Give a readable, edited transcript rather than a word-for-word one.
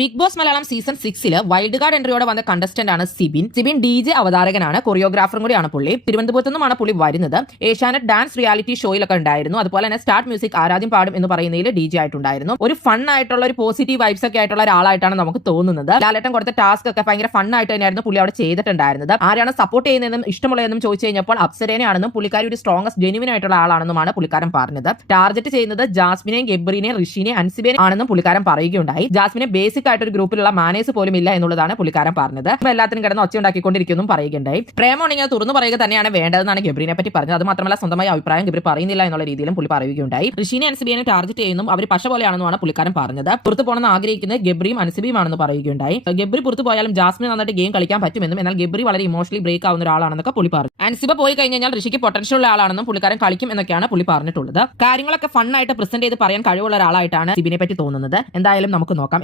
Big Boss Malayalam season 6 wild card എൻട്രിയോടെ വന്ന contestant ആണ് സിബിൻ. DJ അവതാരകനാണ്, കൊറിയോഗ്രാഫറും കൂടിയാണ് പുള്ളി. തിരുവനന്തപുരത്ത് നിന്നുമാണ് പുള്ളി വരുന്നത്. ഏഷ്യാനെറ്റ് ഡാൻസ് റിയാലിറ്റി ഷോയിലൊക്കെ ഉണ്ടായിരുന്നു. അതുപോലെ തന്നെ സ്റ്റാർട്ട് മ്യൂസിക് ആരാധ്യം പാടും എന്ന് പറയുന്നതിൽ DJ ആയിട്ടുണ്ടായിരുന്നു. ഒരു ഫൺ ആയിട്ടുള്ള ഒരു പോസിറ്റീവ് വൈബ്സ് ഒക്കെ ആയിട്ടുള്ള ഒരാളായിട്ടാണ് നമുക്ക് തോന്നുന്നത്. ലാലേട്ടൻ കൊടുത്ത ടാസ്ക് ഒക്കെ ഭയങ്കര ഫൺ ആയിട്ട് തന്നെയായിരുന്നു പുള്ളി അവിടെ ചെയ്തിട്ടുണ്ടായിരുന്നത്. ആരാണ് സപ്പോർട്ട് ചെയ്യുന്നതെന്നും ഇഷ്ടമുള്ളതെന്നും ചോദിച്ചു കഴിഞ്ഞപ്പോൾ അപ്സരേനെയാണെന്നും പുള്ളിക്കാരി ഒരു സ്ട്രോങ്ങസ്റ്റ് ജെനുവിൻ ആയിട്ടുള്ള ആളാണെന്നുമാണ് പുള്ളിക്കാരൻ പറഞ്ഞത്. ടാർഗറ്റ് ചെയ്യുന്നത് ജാസ്മിനെയും ഗബ്രീനെയും ഋഷിനെയും അൻസിബേനെയും ആണെന്നും പുള്ളിക്കാരൻ പറയുകയുണ്ടായി. ജാസ്മിനെ ബേസിക് ആയിട്ട് ഒരു ഗ്രൂപ്പിലുള്ള മാനേഴ്സ് പോലും ഇല്ല എന്നുള്ളതാണ് പുള്ളിക്കാരൻ പറഞ്ഞത്. എല്ലാത്തിനും കിടന്ന് ഒച്ച ഉണ്ടാക്കിക്കൊണ്ടിരിക്കുന്നു പറയുകയുണ്ടായി. പ്രേമമുണ്ടെങ്കിൽ തുറന്നു പറയുക തന്നെയാണ് വേണ്ടതെന്നാണ് ഗബ്രീനെ പറ്റി പറഞ്ഞത്. അത് മാത്രമല്ല സ്വന്തമായ അഭിപ്രായം ഗബ്രി പറയുന്നില്ല എന്നുള്ള രീതിയിലും പുള്ളി പറയുകയുണ്ടായി. ഋഷിനെ അൻസിബിയെ ടാർഗറ്റ് ചെയ്യുന്നു, അവർ പശ പോലെയാണെന്നാണ് പുള്ളിക്കാരൻ പറഞ്ഞത്. പുറത്തു പോകണമെന്ന് ആഗ്രഹിക്കുന്നത് ഗബ്രിയും അൻസിബിയുമാണെന്ന് പറയുകയുണ്ടായി. ഗബ്രി പുറത്തു പോയാലും ജാസ്മിൻ നന്നായിട്ട് ഗെയിം കളിക്കാൻ പറ്റുമെന്നും എന്നാൽ ഗബ്രി വളരെ ഇമോഷണലി ബ്രേക്ക് ആവുന്ന ഒരാളാണെന്നൊക്കെ പുള്ളി പറഞ്ഞു. അൻസിബ പോയി കഴിഞ്ഞാൽ ഋഷിക്ക് പൊട്ടൻഷ്യൽ ഉള്ള ആളാണെന്നും പുള്ളിക്കാരൻ കളിക്കും എന്നൊക്കെയാണ് പുള്ളി പറഞ്ഞിട്ടുള്ളത്. കാര്യങ്ങളൊക്കെ ഫണ്ണായിട്ട് പ്രസന്റ് ചെയ്ത് പറയാൻ കഴിവുള്ള ഒരാളായിട്ടാണ് സിബിനെ പറ്റി തോന്നുന്നത്. എന്തായാലും നമുക്ക് നോക്കാം.